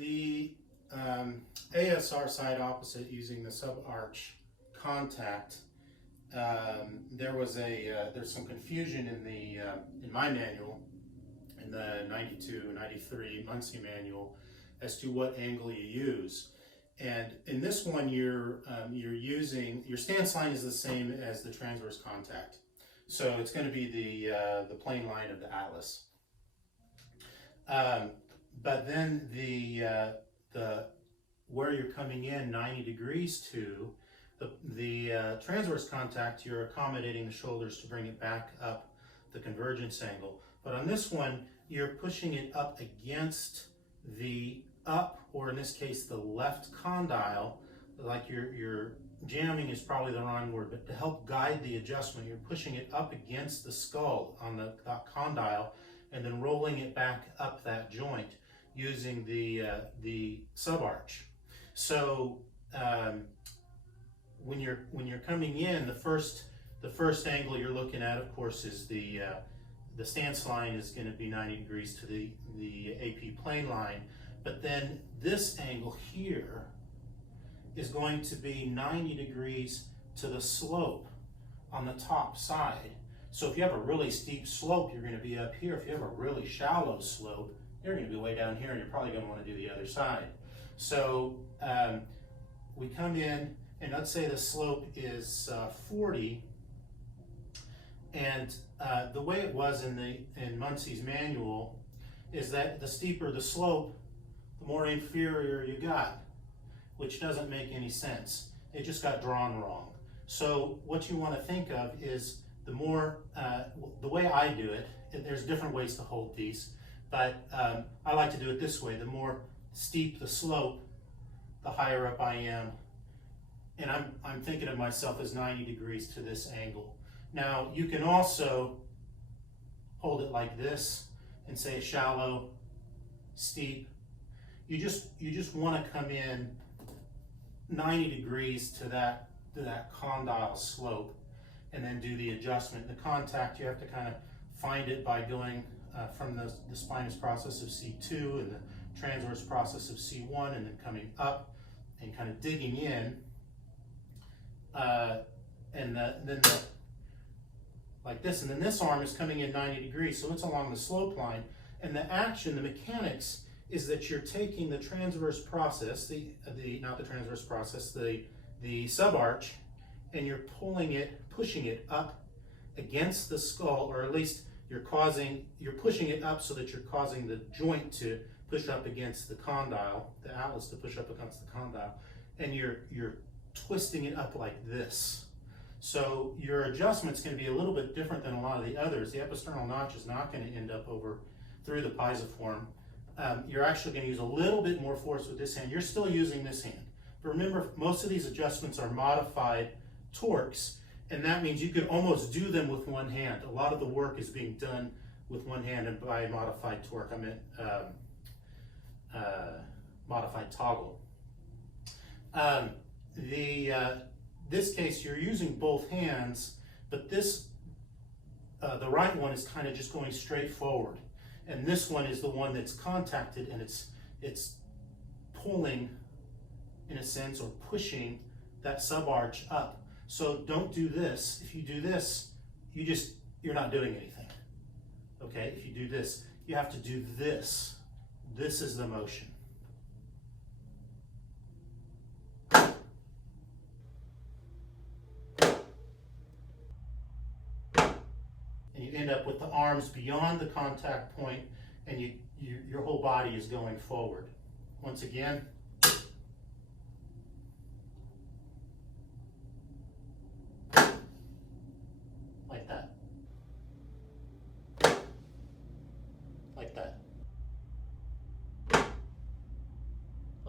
The ASR side opposite using the sub-arch contact, there's some confusion in my manual, in the 92, 93 Muncie manual, as to what angle you use. And in this one, you're using, your stance line is the same as the transverse contact. So it's going to be the plane line of the atlas. But then the where you're coming in 90 degrees to, the transverse contact, you're accommodating the shoulders to bring it back up the convergence angle. But on this one, you're pushing it up against the or in this case, the left condyle. Like you're jamming is probably the wrong word, but to help guide the adjustment, you're pushing it up against the skull on that condyle, and then rolling it back up that joint using the subarch. So when you're coming in, the first angle you're looking at, of course, is the stance line is going to be 90 degrees to the AP plane line, but then this angle here is going to be 90 degrees to the slope on the top side. So if you have a really steep slope, you're going to be up here. If you have a really shallow slope, you're going to be way down here, and you're probably going to want to do the other side. So we come in, and let's say the slope is 40, and the way it was in Muncie's manual is that the steeper the slope, the more inferior you got, which doesn't make any sense. It just got drawn wrong. So what you want to think of is the more, the way I do it, there's different ways to hold these, but I like to do it this way. The more steep the slope, the higher up I am. And I'm thinking of myself as 90 degrees to this angle. Now, you can also hold it like this and say shallow, steep. You just want to come in 90 degrees to that condyle slope, and then do the adjustment. The contact, you have to kind of find it by going from the spinous process of C2 and the transverse process of C1, and then coming up and kind of digging in, like this, and then this arm is coming in 90 degrees, so it's along the slope line. And the action, the mechanics, is that you're taking the transverse process, not the transverse process, the subarch, and you're pushing it up against the skull, or at least you're pushing it up so that you're causing the joint to push up against the condyle, the atlas to push up against the condyle, and you're twisting it up like this. So your adjustment's going to be a little bit different than a lot of the others. The episternal notch is not going to end up through the pisiform. You're actually going to use a little bit more force with this hand. You're still using this hand. But remember, most of these adjustments are modified torques, and that means you could almost do them with one hand. A lot of the work is being done with one hand, and by modified torque, I meant modified toggle. This case, you're using both hands, but the right one is kind of just going straight forward. And this one is the one that's contacted, and it's pulling, in a sense, or pushing that subarch up. So don't do this. If you do this, you're not doing anything. Okay, if you do this, you have to do this. This is the motion. And you end up with the arms beyond the contact point, and your whole body is going forward. Once again,